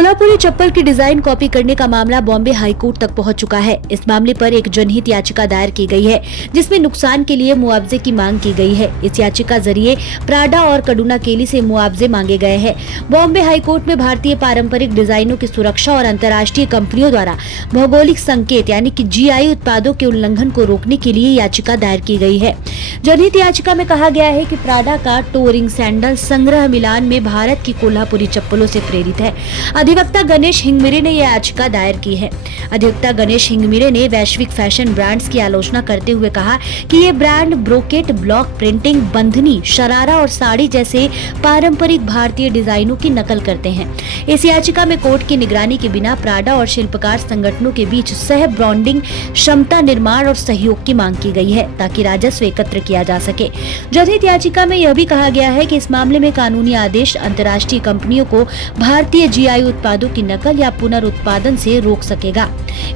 कोल्हापुरी चप्पल की design copy करने का मामला बॉम्बे हाईकोर्ट तक पहुंच चुका है। इस मामले पर एक जनहित याचिका दायर की गई है, जिसमें नुकसान के लिए मुआवजे की मांग की गई है। इस याचिका जरिए प्राडा और कडुना केली से मुआवजे मांगे गए हैं। बॉम्बे हाईकोर्ट में भारतीय पारंपरिक डिजाइनों की सुरक्षा और अंतर्राष्ट्रीय कंपनियों द्वारा भौगोलिक संकेत यानी कि GI उत्पादों के उल्लंघन को रोकने के लिए याचिका दायर की गई है। जनहित याचिका में कहा गया है कि प्राडा का टोरिंग सैंडल संग्रह मिलान में भारत की कोल्हापुरी चप्पलों से प्रेरित है। अधिवक्ता गणेश हिंगमिरे ने यह याचिका दायर की है। अधिवक्ता गणेश हिंगमिरे ने वैश्विक फैशन ब्रांड्स की आलोचना करते हुए कहा कि ये brand brocade, block printing, bandhani, sharara और साड़ी जैसे पारंपरिक भारतीय डिजाइनों की नकल करते हैं। इस याचिका में कोर्ट की निगरानी के बिना प्राडा और शिल्पकार संगठनों के बीच सह ब्रांडिंग, क्षमता निर्माण और सहयोग की मांग की गई है, ताकि राजस्व एकत्र किया जा सके। जनहित याचिका में यह भी कहा गया है कि इस मामले में कानूनी आदेश अंतर्राष्ट्रीय कंपनियों को भारतीय GI उत्पादों की नकल या पुनरुत्पादन से रोक सकेगा।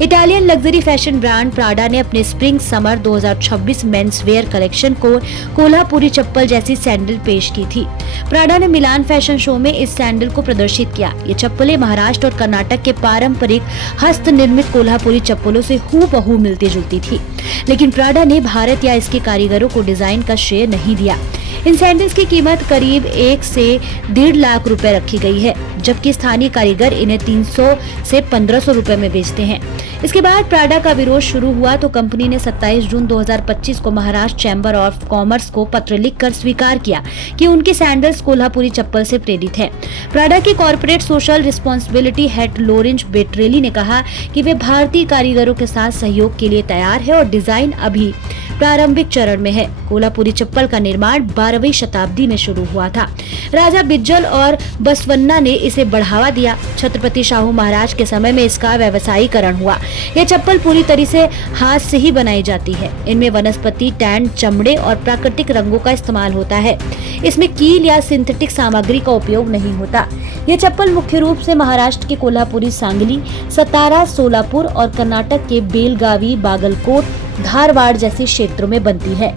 Italian luxury fashion brand Prada ने अपने spring summer 2026 men's wear collection को कोल्हापुरी चप्पल जैसी सैंडल पेश की थी। प्राडा ने मिलान फैशन शो में इस सैंडल को प्रदर्शित किया। ये चप्पलें महाराष्ट्र और कर्नाटक के पारंपरिक हस्त निर्मित कोल्हापुरी चप्पलों से हूबहू मिलती जुलती थी, लेकिन प्राडा ने भारत या इसके कारीगरों को डिजाइन का श्रेय नहीं दिया। इन सैंडल्स की कीमत करीब 1 से 1.5 लाख रुपए रखी गई है, जबकि स्थानीय कारीगर इन्हें 300 से 1500 रुपए में बेचते हैं। इसके बाद प्राडा का विरोध शुरू हुआ तो कंपनी ने 27 जून 2025 को महाराष्ट्र चैम्बर ऑफ कॉमर्स को पत्र लिखकर स्वीकार किया कि उनके सैंडल्स कोल्हापुरी चप्पल से प्रेरित है। प्राडा के corporate social responsibility head Lorenzo Bertelli ने कहा कि वे भारतीय कारीगरों के साथ सहयोग के लिए तैयार है और डिजाइन अभी प्रारंभिक चरण में है। कोल्हापुरी चप्पल का निर्माण 12वीं शताब्दी में शुरू हुआ था। राजा बिज्जल और बसवन्ना ने इसे बढ़ावा दिया। छत्रपति शाहू महाराज के समय में इसका व्यवसायीकरण हुआ। यह चप्पल पूरी तरह से हाथ से ही बनाई जाती है। इनमें वनस्पति, टैन, चमड़े और प्राकृतिक रंगों का इस्तेमाल होता है। इसमें कील या सिंथेटिक सामग्री का उपयोग नहीं होता। यह चप्पल मुख्य रूप से महाराष्ट्र के कोल्हापुरी, सांगली, सतारा, सोलापुर और कर्नाटक के बेलगावी, बागलकोट, धारवाड़ जैसे क्षेत्रों में बनती है।